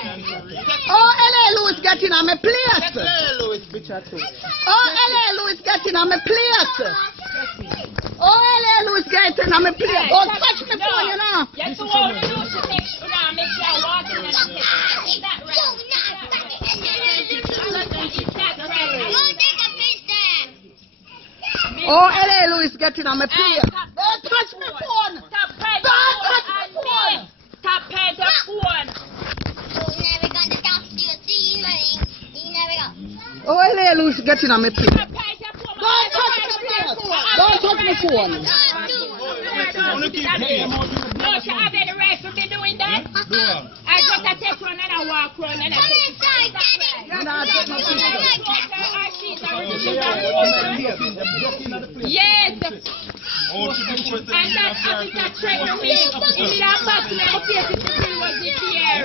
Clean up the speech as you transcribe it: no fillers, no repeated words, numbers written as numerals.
Oh, L.A. Lewis getting on my place. Oh, L.A. Lewis getting on my place. Oh, L.A. Lewis getting on my place. Oh, touch my phone, you know. Yes, so all the news to take now, make sure I walk in and take that right. Oh, L.A. Lewis getting on my place. Don't touch my phone. Stop paying Don't touch my phone. Stop paying the phone. Oh, L.A. Lewis getting on my place. Stop paying the phone. Don't touch my phone. Don't touch my phone. No, she have any right to be doing that? I just a take run and I walk run and I take yes. And that officer threatened me. He did a box me up here to see was the fear.